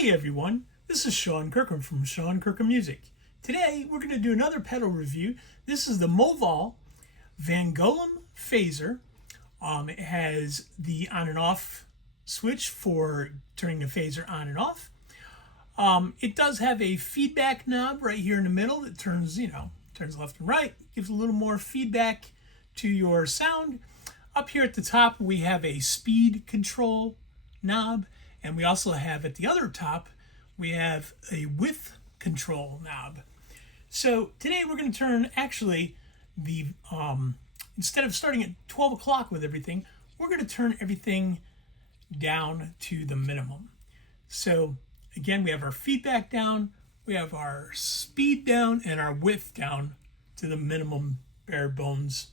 Hey everyone, this is Sean Kirkham from Sean Kirkham Music. Today we're going to do another pedal review. This is the MOVALL Van Golem Phaser. It has the on and off switch for turning the phaser on and off. It does have a feedback knob right here in the middle that turns, turns left and right, gives a little more feedback to your sound. Up here at the top we have a speed control knob, and we also have at the other top we have a width control knob. So today we're going to turn actually the instead of starting at 12 o'clock with everything, we're going to turn everything down to the minimum. So again, we have our feedback down, we have our speed down, and our width down to the minimum bare bones,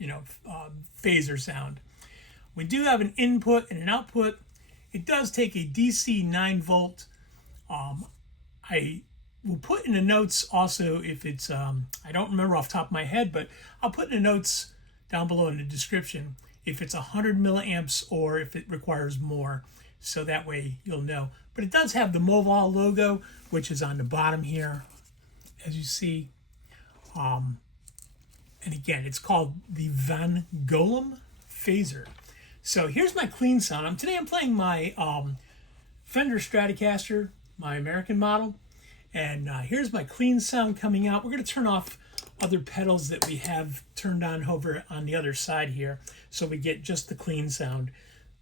phaser sound. We do have an input and an output. It does take a DC 9 volt. I will put in the notes also if it's, I don't remember off the top of my head, but I'll put in the notes down below in the description if it's 100 milliamps or if it requires more. So that way you'll know. But it does have the MOVALL logo, which is on the bottom here, as you see. And again, it's called the Van Golem Phaser. So here's my clean sound. Today I'm playing my Fender Stratocaster, my American model. And here's my clean sound coming out. We're going to turn off other pedals that we have turned on over on the other side here, so we get just the clean sound.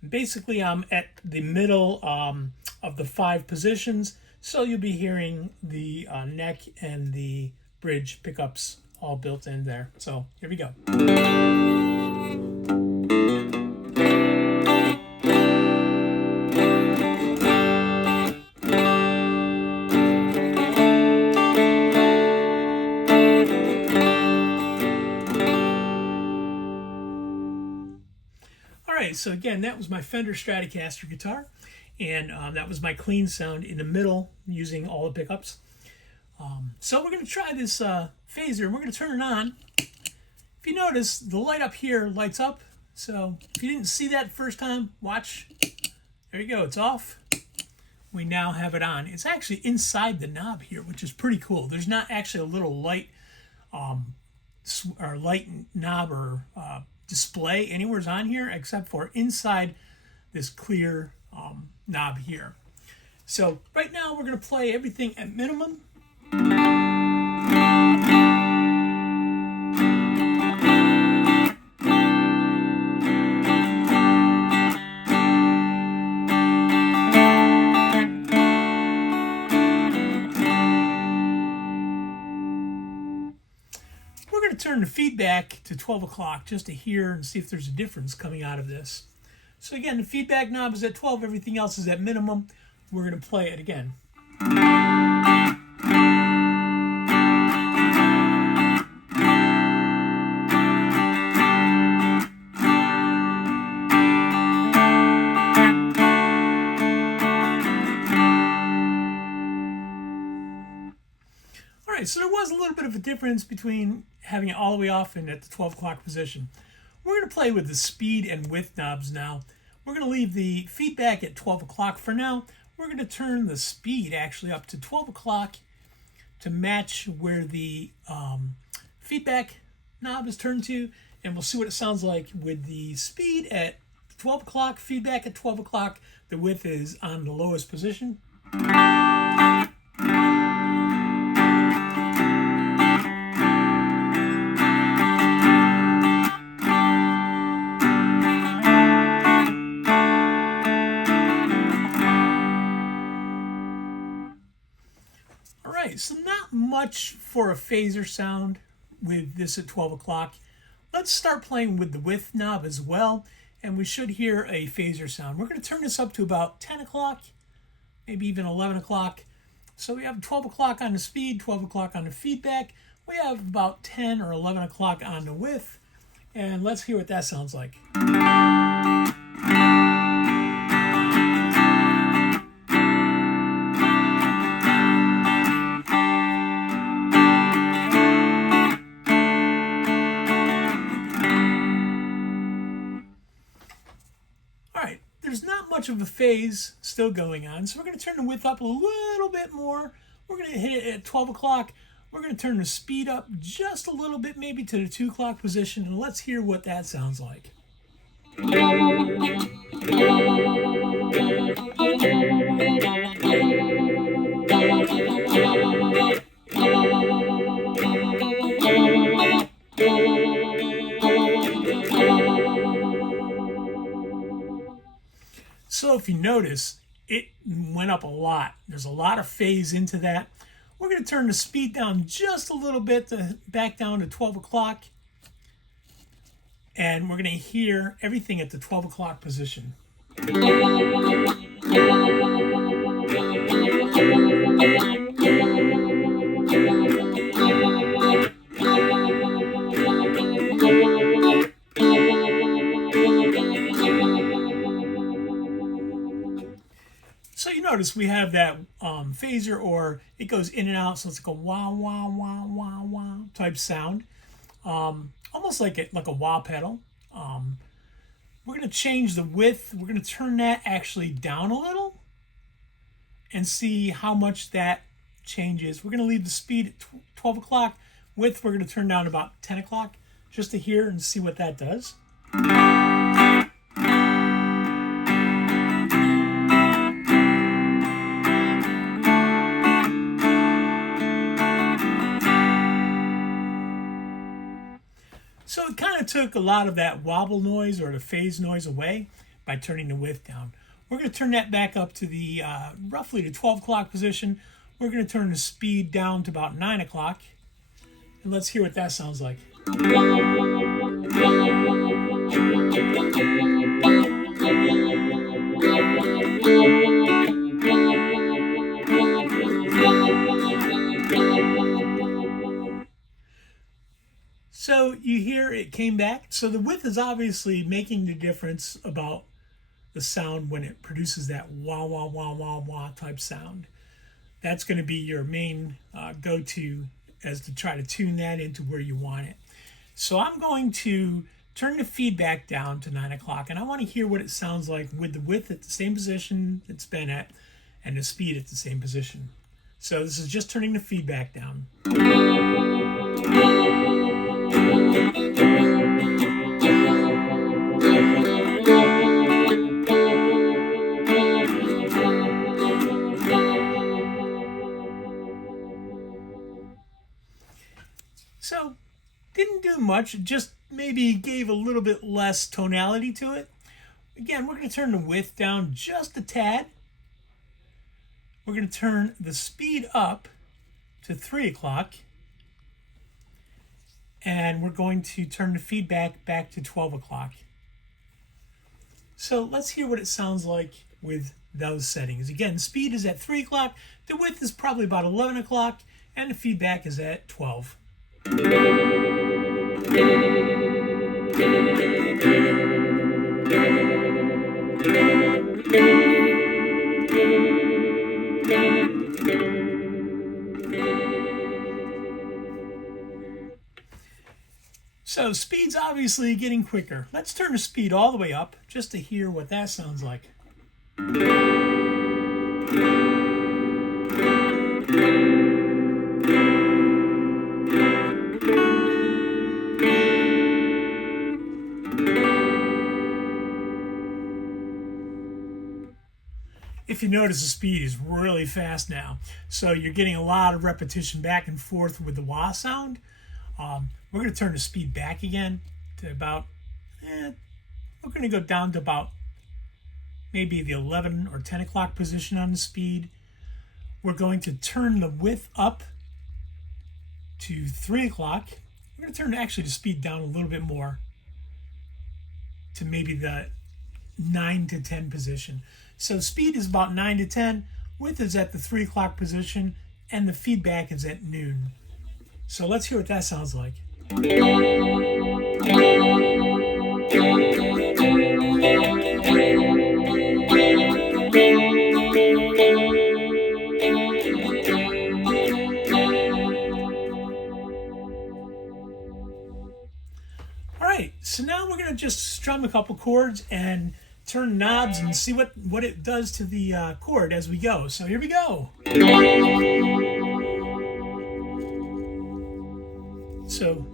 Basically, I'm at the middle of the 5 positions, so you'll be hearing the neck and the bridge pickups all built in there. So here we go. Alright, so again, that was my Fender Stratocaster guitar, and that was my clean sound in the middle using all the pickups. So we're going to try this phaser, and we're going to turn it on. If you notice, the light up here lights up, so if you didn't see that first time, watch. There you go, it's off. We now have it on. It's actually inside the knob here, which is pretty cool. There's not actually a little light light knob or display anywhere on here except for inside this clear knob here. So right now we're going to play everything at minimum. We're going to turn the feedback to 12 o'clock just to hear and see if there's a difference coming out of this. So again, the feedback knob is at 12, everything else is at minimum. We're going to play it again. Alright, so there was a little bit of a difference between having it all the way off and at the 12 o'clock position. We're going to play with the speed and width knobs now. We're going to leave the feedback at 12 o'clock for now. We're going to turn the speed actually up to 12 o'clock to match where the feedback knob is turned to, and we'll see what it sounds like with the speed at 12 o'clock, feedback at 12 o'clock. The width is on the lowest position. Alright, so not much for a phaser sound with this at 12 o'clock. Let's start playing with the width knob as well, and we should hear a phaser sound. We're going to turn this up to about 10 o'clock, maybe even 11 o'clock. So we have 12 o'clock on the speed, 12 o'clock on the feedback. We have about 10 or 11 o'clock on the width, and let's hear what that sounds like. much of a phase still going on, so we're going to turn the width up a little bit more. We're going to hit it at 12 o'clock. We're going to turn the speed up just a little bit, maybe to the 2 o'clock position, and let's hear what that sounds like. So if you notice, it went up a lot. There's a lot of phase into that. We're going to turn the speed down just a little bit to back down to 12 o'clock. And we're going to hear everything at the 12 o'clock position. So you notice we have that phaser, or it goes in and out, so it's like a wah, wah, wah, wah, wah type sound. Almost like a wah pedal. We're going to change the width. We're going to turn that actually down a little and see how much that changes. We're going to leave the speed at 12 o'clock. Width, we're going to turn down about 10 o'clock just to hear and see what that does. So it kind of took a lot of that wobble noise or the phase noise away by turning the width down. We're going to turn that back up to the roughly the 12 o'clock position. We're going to turn the speed down to about 9 o'clock. And let's hear what that sounds like. So you hear it came back. So the width is obviously making the difference about the sound when it produces that wah, wah, wah, wah, wah type sound. That's going to be your main go-to as to try to tune that into where you want it. So I'm going to turn the feedback down to 9 o'clock, and I want to hear what it sounds like with the width at the same position it's been at and the speed at the same position. So this is just turning the feedback down. So, didn't do much, just maybe gave a little bit less tonality to it. Again, we're going to turn the width down just a tad. We're going to turn the speed up to 3 o'clock. And we're going to turn the feedback back to 12 o'clock. So let's hear what it sounds like with those settings. Again, speed is at 3 o'clock, the width is probably about 11 o'clock, and the feedback is at 12. So speed's obviously getting quicker. Let's turn the speed all the way up just to hear what that sounds like. If you notice, the speed is really fast now. So you're getting a lot of repetition back and forth with the wah sound. We're going to turn the speed back again to about, we're going to go down to about maybe the 11 or 10 o'clock position on the speed. We're going to turn the width up to 3 o'clock. We're going to turn actually the speed down a little bit more to maybe the 9 to 10 position. So speed is about 9 to 10, width is at the 3 o'clock position, and the feedback is at noon. So let's hear what that sounds like. All right, so now we're going to just strum a couple chords and turn knobs and see what it does to the chord as we go. So here we go. So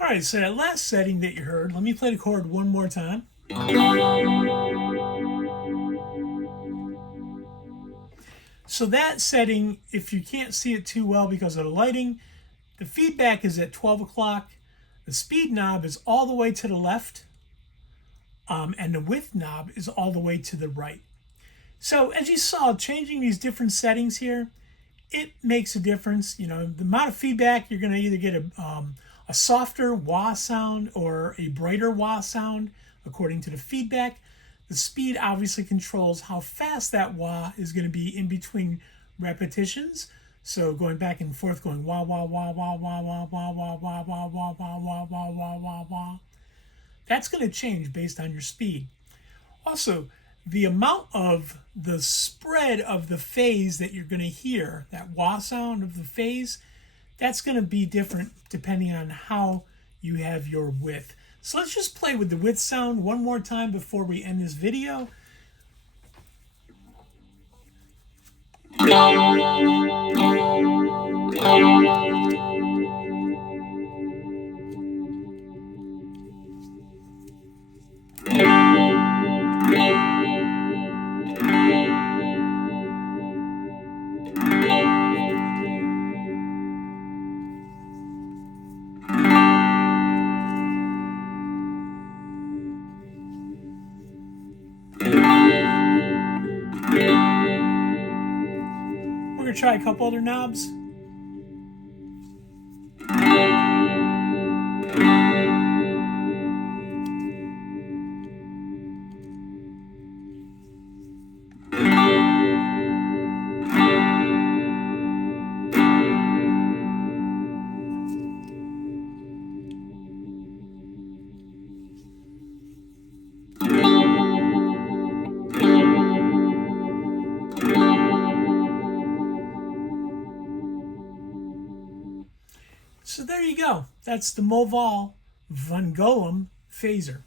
all right, so that last setting that you heard, let me play the chord one more time. So that setting, if you can't see it too well because of the lighting, the feedback is at 12 o'clock. The speed knob is all the way to the left, and the width knob is all the way to the right. So as you saw, changing these different settings here, it makes a difference. You know, the amount of feedback, you're going to either get a softer wah sound or a brighter wah sound according to the feedback. The speed obviously controls how fast that wah is going to be in between repetitions. So going back and forth, going wah wah wah wah wah wah wah wah wah wah wah wah wah wah wah wah wah. That's going to change based on your speed. Also, the amount of the spread of the phase that you're going to hear, that wah sound of the phase, that's going to be different depending on how you have your width. So let's just play with the width sound one more time before we end this video. We're going to try a couple other knobs. So there you go. That's the MOVALL Van Golem phaser.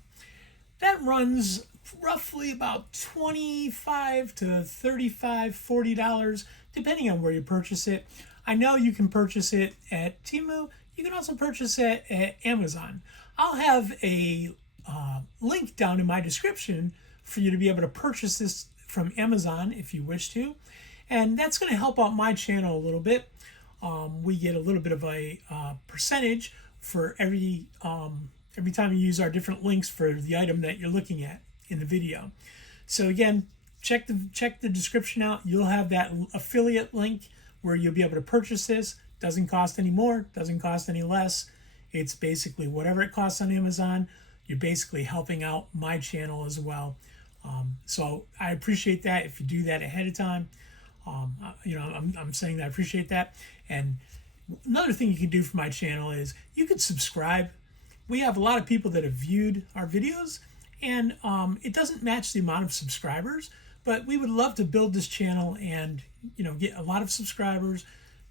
That runs roughly about $25 to $35, $40, depending on where you purchase it. I know you can purchase it at Temu. You can also purchase it at Amazon. I'll have a link down in my description for you to be able to purchase this from Amazon if you wish to. And that's going to help out my channel a little bit. We get a little bit of a percentage for every time you use our different links for the item that you're looking at in the video. So again, check the description out. You'll have that affiliate link where you'll be able to purchase this. Doesn't cost any more, doesn't cost any less. It's basically whatever it costs on Amazon. You're basically helping out my channel as well. So I appreciate that if you do that ahead of time. I'm saying that I appreciate that. And another thing you can do for my channel is you could subscribe. We have a lot of people that have viewed our videos, and it doesn't match the amount of subscribers, but we would love to build this channel and get a lot of subscribers,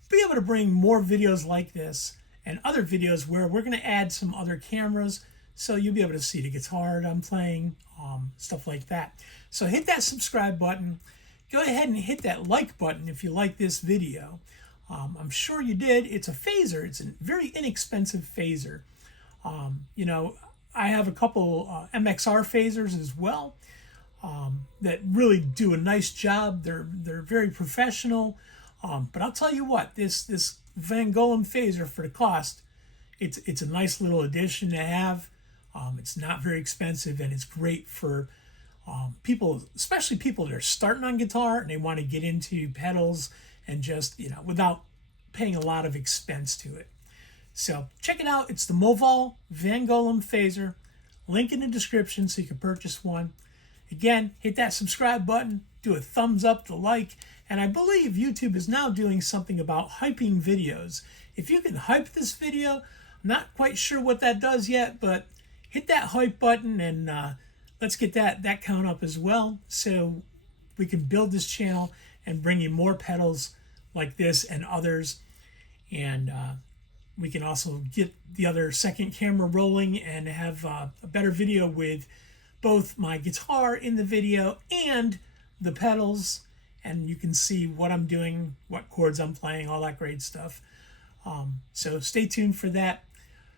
be able to bring more videos like this and other videos where we're going to add some other cameras so you'll be able to see the guitar I'm playing, stuff like that. So hit that subscribe button. Go ahead and hit that like button if you like this video. I'm sure you did. It's a phaser. It's a very inexpensive phaser. I have a couple MXR phasers as well that really do a nice job. They're very professional. But I'll tell you what, this Van Golem phaser for the cost, it's a nice little addition to have. It's not very expensive, and it's great for people, especially people that are starting on guitar and they want to get into pedals and just, without paying a lot of expense to it. So check it out. It's the MOVALL Van Golem Phaser. Link in the description so you can purchase one. Again, hit that subscribe button, do a thumbs up to like, and I believe YouTube is now doing something about hyping videos. If you can hype this video, I'm not quite sure what that does yet, but hit that hype button and let's get that count up as well so we can build this channel and bring you more pedals like this and others. And we can also get the other second camera rolling and have a better video with both my guitar in the video and the pedals. And you can see what I'm doing, what chords I'm playing, all that great stuff. So stay tuned for that.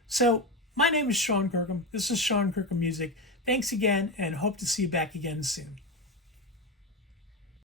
So my name is Sean Kirkham. This is Sean Kirkham Music. Thanks again, and hope to see you back again soon.